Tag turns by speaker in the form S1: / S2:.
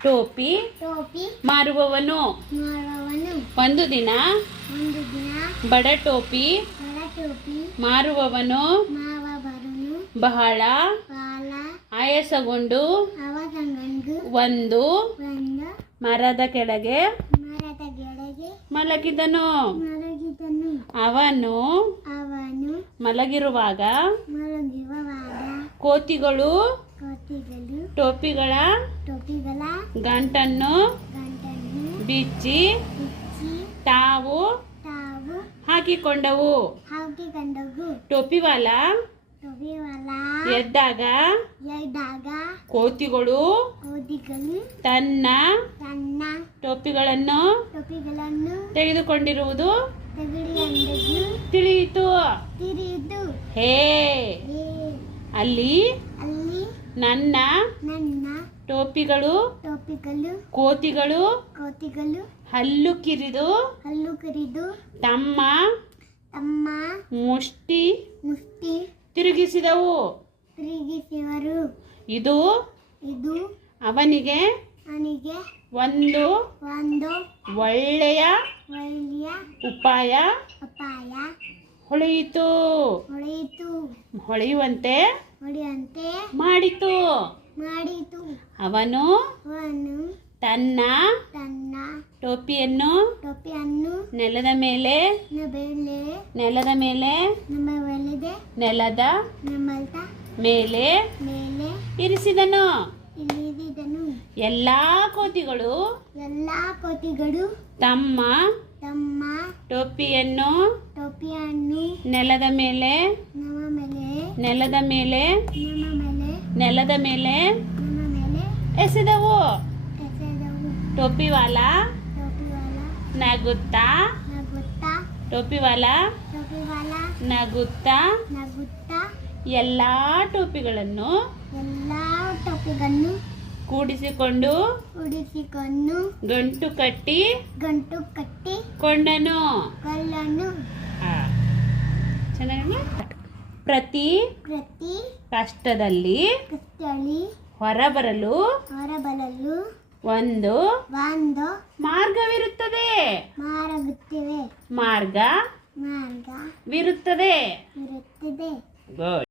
S1: ಟೋಪಿ
S2: ಟೋಪಿ
S1: ಮಾರುವವನು
S2: ಮಾರುವವನು.
S1: ಒಂದು ದಿನ
S2: ಒಂದು ದಿನ
S1: ಬಡ ಟೋಪಿ
S2: ಬಡ ಟೋಪಿ
S1: ಮಾರುವವನು ಬಹಳ
S2: ಬಾಲ
S1: ಆಯಾಸಗೊಂಡು ಒಂದು
S2: ಒಂದು
S1: ಮರದ ಕೆಳಗೆ
S2: ಮರದ
S1: ಮಲಗಿದನು.
S2: ಮಲಗಿದನು.
S1: ಅವನು
S2: ಅವನು
S1: ಮಲಗಿರುವಾಗ
S2: ಮಲಗಿರುವಾಗ
S1: ಕೋತಿಗಳು
S2: ಕೋತಿಗಳು
S1: ಟೋಪಿಗಳ
S2: ಟೋಪಿಗಳ
S1: ಗಂಟನ್ನು ಬಿಚ್ಚಿ ತಾವು ಹಾಕಿಕೊಂಡವು. ಟೋಪಿವಾಲ ಎದ್ದಾಗ ಕೋತಿಗಳು ತನ್ನ ಟೋಪಿಗಳನ್ನು ತೆಗೆದುಕೊಂಡಿರುವುದು
S2: ತೆಗೆದುಕೊಂಡು
S1: ತಿಳಿಯಿತು. ಹೇ ಅಲ್ಲಿ
S2: ಅಲ್ಲಿ
S1: ನನ್ನ
S2: ನನ್ನ
S1: ಟೋಪಿಗಳು
S2: ಟೋಪಿಗಳು
S1: ಕೋತಿಗಳು
S2: ಕೋತಿಗಳು
S1: ಹಲ್ಲು ಕಿರಿದು
S2: ಹಲ್ಲು ಕಿರಿದು
S1: ತಮ್ಮ
S2: ತಮ್ಮ
S1: ಮುಷ್ಟಿ
S2: ಮುಷ್ಟಿ
S1: ತಿರುಗಿಸಿದವು.
S2: ತಿರುಗಿಸಿದರು.
S1: ಇದು
S2: ಇದು
S1: ಅವನಿಗೆ
S2: ಅವನಿಗೆ
S1: ಒಂದು
S2: ಒಂದು
S1: ಒಳ್ಳೆಯ
S2: ಒಳ್ಳೆಯ
S1: ಉಪಾಯ
S2: ಉಪಾಯ
S1: ಹೊಳೆಯಿತು.
S2: ಹೊಳೆಯಿತು.
S1: ಹೊಳೆಯುವಂತೆ
S2: ಹೊಳೆಯುವಂತೆ
S1: ಮಾಡಿತು.
S2: ಮಾಡಿತು.
S1: ಅವನು
S2: ಅವನು
S1: ತನ್ನ
S2: ತನ್ನ
S1: ಟೋಪಿಯನ್ನು
S2: ಟೋಪಿಯನ್ನು
S1: ನೆಲದ ಮೇಲೆ ನೆಲದ ಮೇಲೆ
S2: ನಮ್ಮ
S1: ನೆಲದ
S2: ನಮ್ಮಲ್ದ
S1: ಮೇಲೆ
S2: ಮೇಲೆ
S1: ಇರಿಸಿದನು. ಎಲ್ಲಾ ಕೋತಿಗಳು
S2: ಎಲ್ಲಾ ಕೋತಿಗಳು
S1: ತಮ್ಮ
S2: ತಮ್ಮ
S1: ಟೋಪಿಯನ್ನು
S2: ಟೋಪಿಯನ್ನು
S1: ನೆಲದ ಮೇಲೆ
S2: ನಮ್ಮ ಮೇಲೆ
S1: ನೆಲದ ಮೇಲೆ
S2: ನಮ್ಮ ಮೇಲೆ
S1: ನೆಲದ ಮೇಲೆ ಎಸೆದವು.
S2: ಟೋಪಿ
S1: ಟೋಪಿವಾಲ ನಗುತ್ತ.
S2: ನಗುತ್ತಾ.
S1: ವಾಲ
S2: ಟೋಪಿವಾಲ
S1: ನಗುತ್ತಾ. ಎಲ್ಲಾ ಟೋಪಿಗಳನ್ನು
S2: ಎಲ್ಲ ಟೋಪಿಗಳನ್ನು
S1: ಕೂಡಿಸಿಕೊಂಡು
S2: ಉಡಿಸಿಕೊಂಡು
S1: ಗಂಟು ಕಟ್ಟಿ
S2: ಗಂಟು ಕಟ್ಟಿ
S1: ಕೊಂಡನು.
S2: ಕಲ್ಲನ್ನು
S1: ಚೆನ್ನಾಗಿ ಪ್ರತಿ
S2: ಪ್ರತಿ
S1: ಕಷ್ಟದಲ್ಲಿ ಹೊರಬರಲು
S2: ಹೊರಬರಲು
S1: ಒಂದು
S2: ಒಂದು
S1: ಮಾರ್ಗವಿರುತ್ತದೆ. ಮಾರ್ಗ
S2: ಮಾರ್ಗ
S1: ವಿರುತ್ತದೆ.
S2: ಇರುತ್ತದೆ
S1: ಗುಡ್